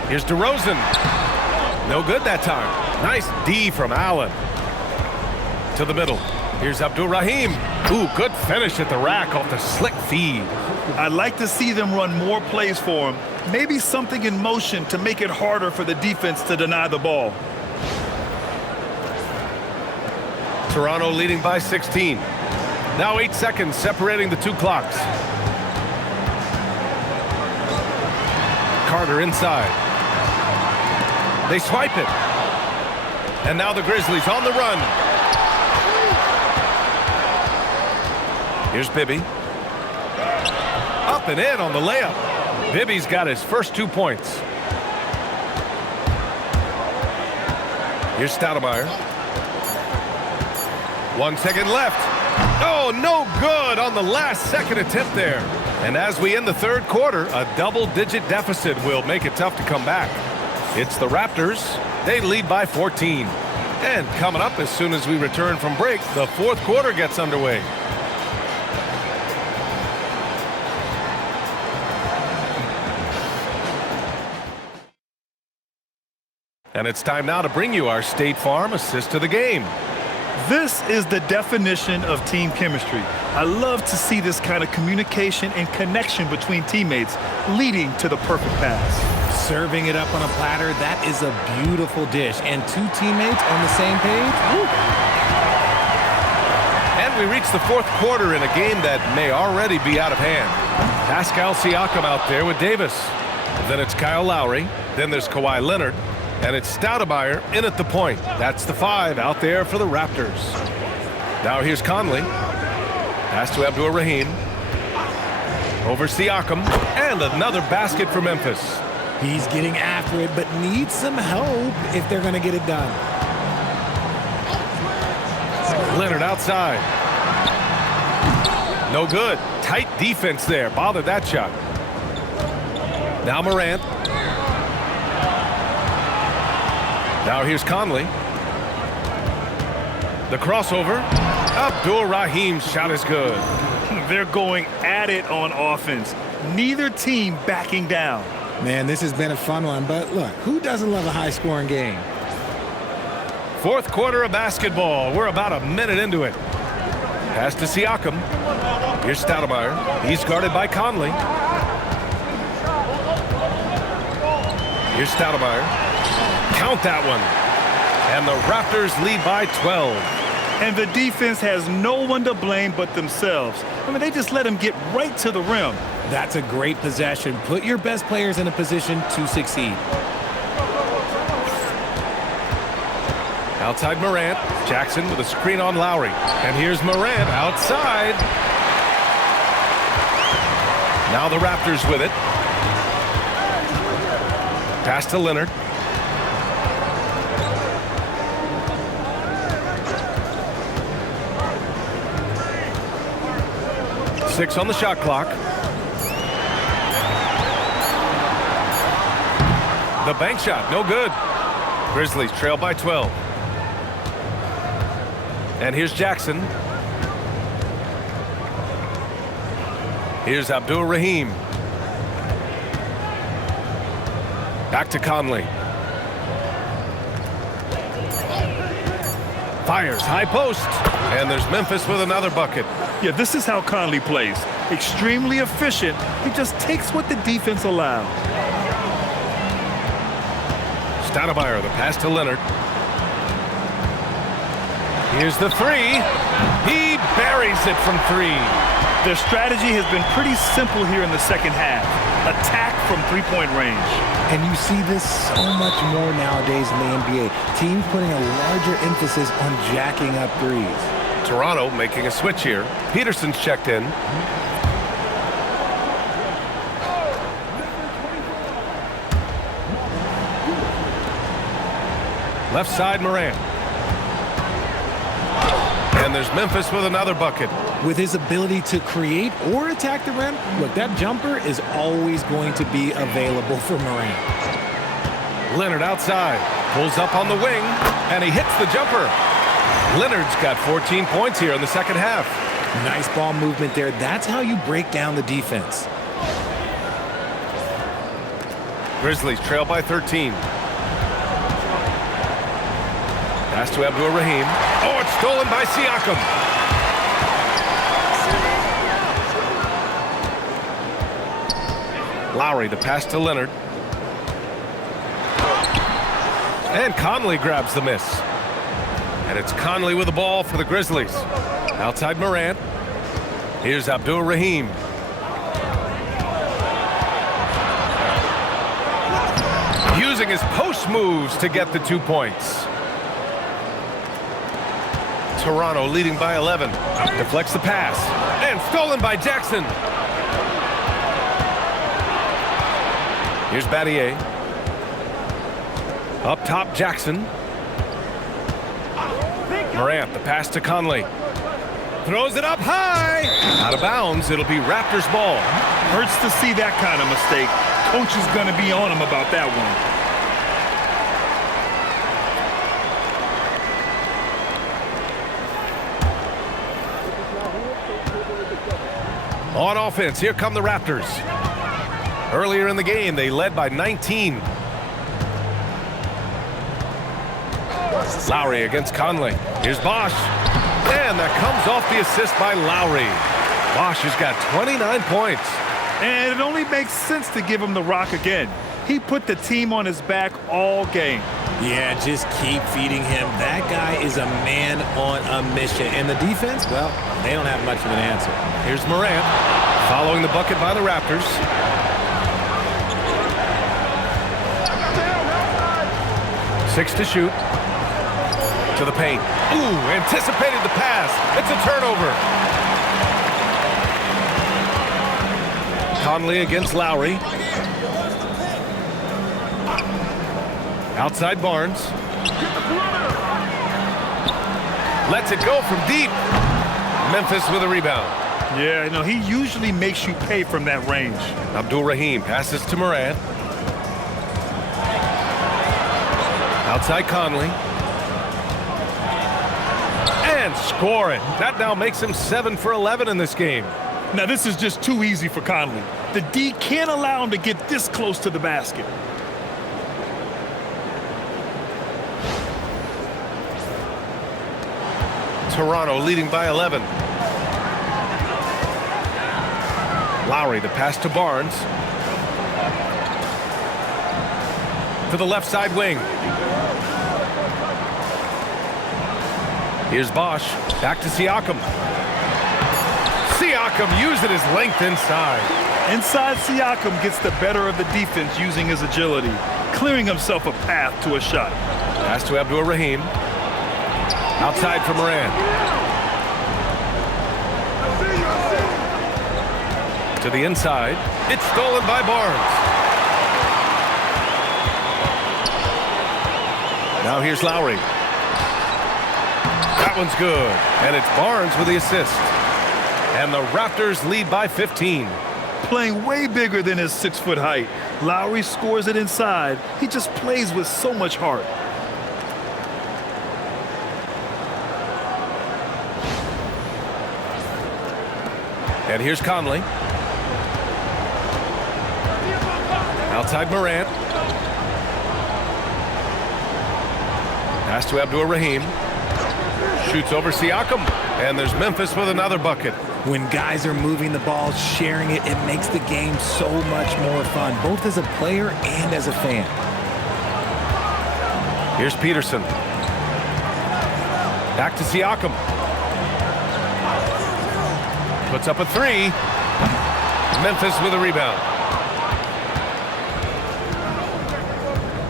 Here's DeRozan. No good that time. Nice D from Allen. To the middle. Here's Abdul-Rahim. Ooh, good finish at the rack off the slick feed. I'd like to see them run more plays for him. Maybe something in motion to make it harder for the defense to deny the ball. Toronto leading by 16. Now 8 seconds separating the 2 clocks. Carter inside. They swipe it. And now the Grizzlies on the run. Here's Bibby. Up and in on the layup. Bibby's got his first 2 points. Here's Stoudemire. 1 second left. Oh, no good on the last second attempt there. And as we end the 3rd quarter, a double-digit deficit will make it tough to come back. It's the Raptors. They lead by 14. And coming up as soon as we return from break, the 4th quarter gets underway. And it's time now to bring you our State Farm assist of the game. This is the definition of team chemistry. I love to see this kind of communication and connection between teammates leading to the perfect pass. Serving it up on a platter, that is a beautiful dish. And 2 teammates on the same page. Woo. And we reach the 4th quarter in a game that may already be out of hand. Pascal Siakam out there with Davis. Then it's Kyle Lowry. Then there's Kawhi Leonard. And it's Stoudemire in at the point. That's the 5 out there for the Raptors. Now here's Conley. Pass to Abdul-Rahim. Over Siakam. And another basket for Memphis. He's getting after it, but needs some help if they're going to get it done. Leonard outside. No good. Tight defense there. Bothered that shot. Now Morant. Now here's Conley. The crossover. Abdul-Rahim's shot is good. They're going at it on offense. Neither team backing down. Man, this has been a fun one, but look, who doesn't love a high-scoring game? 4th quarter of basketball. We're about a minute into it. Pass to Siakam. Here's Stoudemire. He's guarded by Conley. Here's Stoudemire. count that one. And the Raptors lead by 12. And the defense has no one to blame but themselves. I mean, they just let them get right to the rim. That's a great possession. Put your best players in a position to succeed. Outside Morant. Jackson with a screen on Lowry. And here's Morant outside. Now the Raptors with it. Pass to Leonard. Six on the shot clock. The bank shot, no good. Grizzlies trail by 12. And here's Jackson. Here's Abdul-Rahim. Back to Conley. Fires, high post. And there's Memphis with another bucket. Yeah, this is how Conley plays. Extremely efficient. He just takes what the defense allows. Stoudemire, the pass to Leonard. Here's the three. He buries it from three. Their strategy has been pretty simple here in the second half. Attack from three-point range. And you see this so much more nowadays in the NBA. Teams putting a larger emphasis on jacking up threes. Toronto making a switch here. Peterson's checked in. Left side, Morant. And there's Memphis with another bucket. With his ability to create or attack the rim, look, that jumper is always going to be available for Morant. Leonard outside. Pulls up on the wing, and he hits the jumper. Leonard's got 14 points here in the second half. Nice ball movement there. That's how you break down the defense. Grizzlies trail by 13. Pass to Abdul-Rahim. Oh, it's stolen by Siakam. Lowry, the pass to Leonard. And Conley grabs the miss. And it's Conley with the ball for the Grizzlies. Outside Morant. Here's Abdul-Rahim. Using his post moves to get the 2 points. Toronto leading by 11. Deflects the pass. And stolen by Jackson. Here's Battier. Up top, Jackson. Morant, the pass to Conley. Throws it up high. Out of bounds. It'll be Raptors ball. Hurts to see that kind of mistake. Coach is going to be on him about that one. On offense, here come the Raptors. Earlier in the game, they led by 19. Lowry against Conley. Here's Bosh. And that comes off the assist by Lowry. Bosh has got 29 points. And it only makes sense to give him the rock again. He put the team on his back all game. Yeah, just keep feeding him. That guy is a man on a mission. And the defense, well, they don't have much of an answer. Here's Morant following the bucket by the Raptors. Six to shoot. To the paint. Ooh, anticipated the pass. It's a turnover. Conley against Lowry. Outside Barnes. Lets it go from deep. Memphis with a rebound. Yeah, you know, he usually makes you pay from that range. Abdul-Rahim passes to Morant. Outside Conley. And score it. That now makes him 7 for 11 in this game. Now, this is just too easy for Conley. The D can't allow him to get this close to the basket. Toronto leading by 11. Lowry, the pass to Barnes. to the left side wing. Here's Bosch. Back to Siakam. Siakam using his length inside. Inside, Siakam gets the better of the defense using his agility, clearing himself a path to a shot. Pass to Abdur-Rahim. Outside for Moran. To the inside. It's stolen by Barnes. Now here's Lowry. That one's good. And it's Barnes with the assist. And the Raptors lead by 15. Playing way bigger than his 6-foot height. Lowry scores it inside. He just plays with so much heart. And here's Conley. Outside Morant. Pass to Abdur-Rahim. Shoots over Siakam. And there's Memphis with another bucket. When guys are moving the ball, sharing it, it makes the game so much more fun, both as a player and as a fan. Here's Peterson. Back to Siakam. Puts up a three. Memphis with a rebound.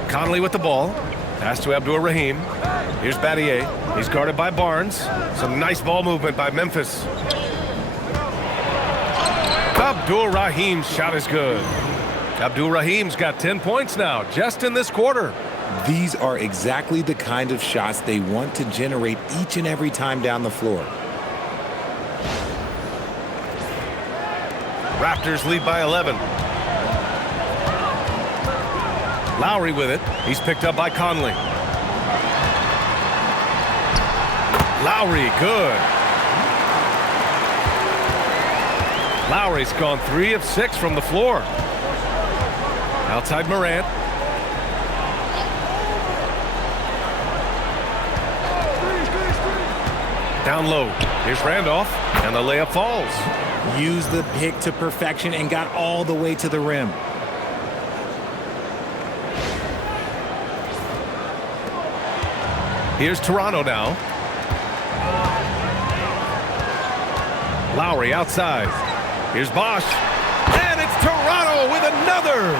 Conley with the ball. Pass to Abdur-Rahim. Here's Battier. He's guarded by Barnes. Some nice ball movement by Memphis. Abdur-Rahim's shot is good. Abdur-Rahim's got 10 points now, just in this quarter. These are exactly the kind of shots they want to generate each and every time down the floor. Raptors lead by 11. Lowry with it. He's picked up by Conley. Lowry, good. Lowry's gone 3 of 6 from the floor. Outside Morant. Down low. Here's Randolph, and the layup falls. Used the pick to perfection and got all the way to the rim. Here's Toronto now. Lowry outside. Here's Bosch. And it's Toronto with another.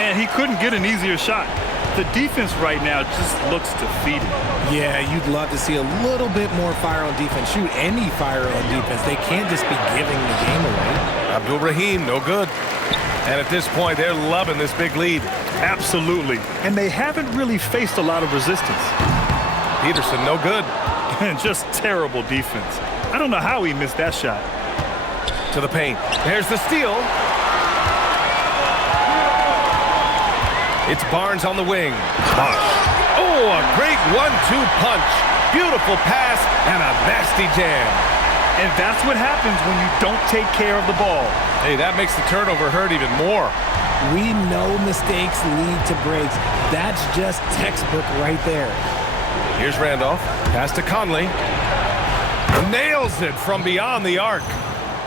And he couldn't get an easier shot. The defense right now just looks defeated. Yeah, you'd love to see a little bit more fire on defense. Shoot, any fire on defense. They can't just be giving the game away. Abdur-Rahim, no good. And at this point, they're loving this big lead. Absolutely. And they haven't really faced a lot of resistance. Peterson, no good. And just terrible defense. I don't know how he missed that shot. To the paint. There's the steal. It's Barnes on the wing. Bosch. Oh, a great 1-2 punch. Beautiful pass and a nasty jam. And that's what happens when you don't take care of the ball. Hey, that makes the turnover hurt even more. We know mistakes lead to breaks. That's just textbook right there. Here's Randolph. Pass to Conley. Nails it from beyond the arc.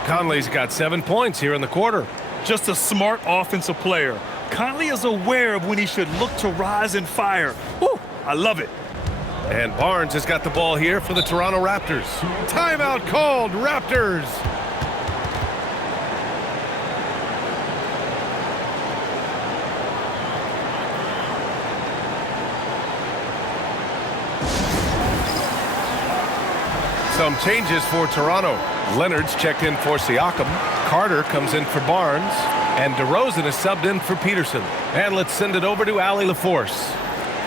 Conley's got 7 points here in the quarter. Just a smart offensive player. Conley is aware of when he should look to rise and fire. Woo, I love it. And Barnes has got the ball here for the Toronto Raptors. Timeout called, Raptors. Some changes for Toronto. Leonard's checked in for Siakam. Carter comes in for Barnes. And DeRozan is subbed in for Peterson. And let's send it over to Allie LaForce.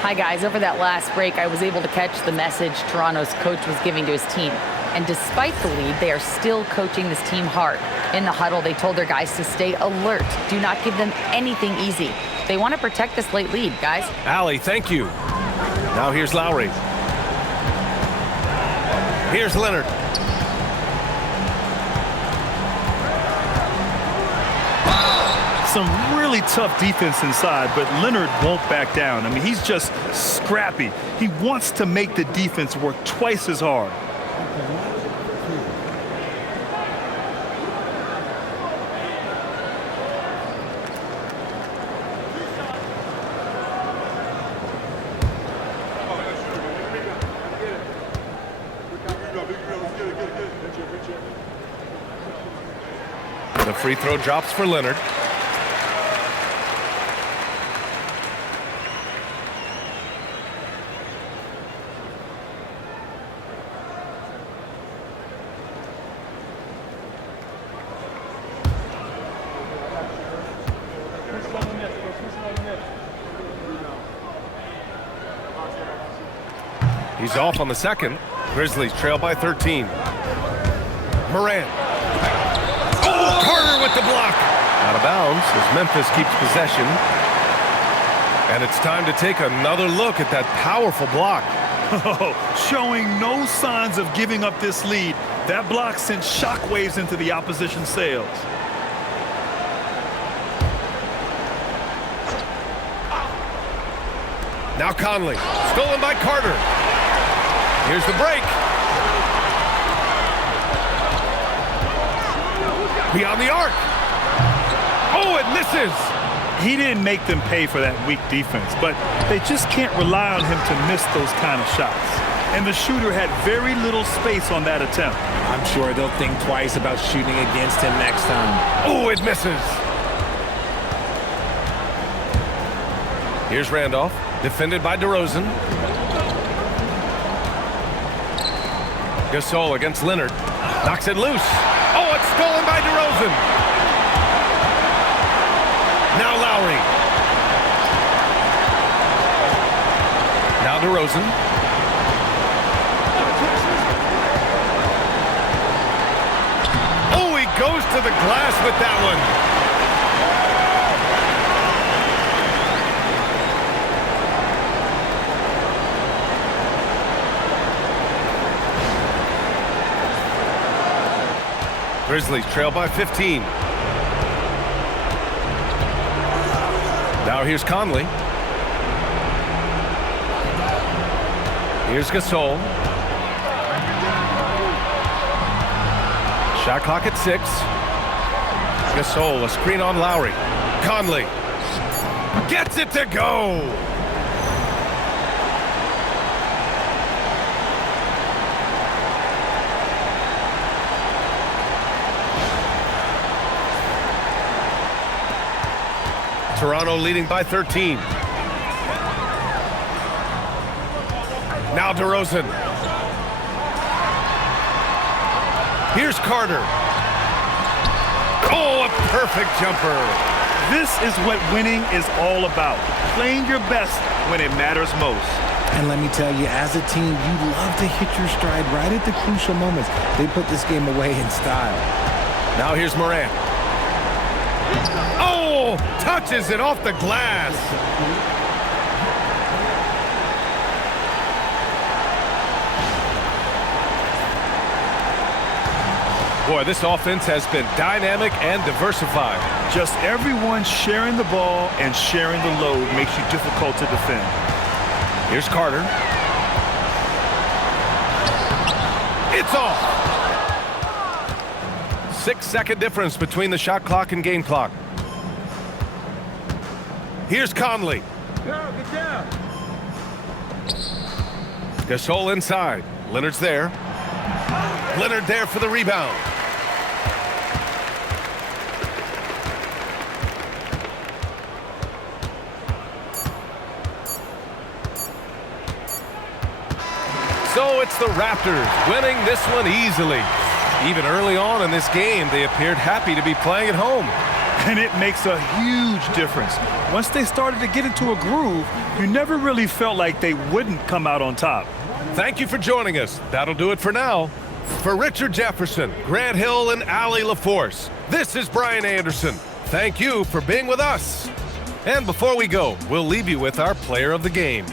Hi, guys. Over that last break, I was able to catch the message Toronto's coach was giving to his team. And despite the lead, they are still coaching this team hard. In the huddle, they told their guys to stay alert. Do not give them anything easy. They want to protect this late lead, guys. Allie, thank you. Now here's Lowry. Here's Leonard. Some really tough defense inside, but Leonard won't back down. I mean, he's just scrappy. He wants to make the defense work twice as hard. The free throw drops for Leonard. He's off on the second. Grizzlies trail by 13. Morant. Oh, Carter with the block. Out of bounds as Memphis keeps possession. And it's time to take another look at that powerful block. Showing no signs of giving up this lead. That block sent shockwaves into the opposition sails. Now Conley. Stolen by Carter. Here's the break. Beyond the arc. Oh, it misses. He didn't make them pay for that weak defense, but they just can't rely on him to miss those kind of shots. And the shooter had very little space on that attempt. I'm sure they'll think twice about shooting against him next time. Oh, it misses. Here's Randolph, defended by DeRozan. Gasol against Leonard. Knocks it loose. Oh, it's stolen by DeRozan. Now Lowry. Now DeRozan. Oh, he goes to the glass with that one. Grizzlies trail by 15. Now here's Conley. Here's Gasol. Shot clock at 6. Gasol, a screen on Lowry. Conley gets it to go. Toronto leading by 13. Now DeRozan. Here's Carter. Oh, a perfect jumper. This is what winning is all about. Playing your best when it matters most. And let me tell you, as a team, you love to hit your stride right at the crucial moments. They put this game away in style. Now here's Morant. Oh, touches it off the glass. Boy, this offense has been dynamic and diversified. Just everyone sharing the ball and sharing the load makes you difficult to defend. Here's Carter. It's off. 6-second difference between the shot clock and game clock. Here's Conley. Get down. Gasol inside. Leonard's there. Leonard there for the rebound. So it's the Raptors winning this one easily. Even early on in this game, they appeared happy to be playing at home. And it makes a huge difference. Once they started to get into a groove, you never really felt like they wouldn't come out on top. Thank you for joining us. That'll do it for now. For Richard Jefferson, Grant Hill, and Allie LaForce, this is Brian Anderson. Thank you for being with us. And before we go, we'll leave you with our player of the game.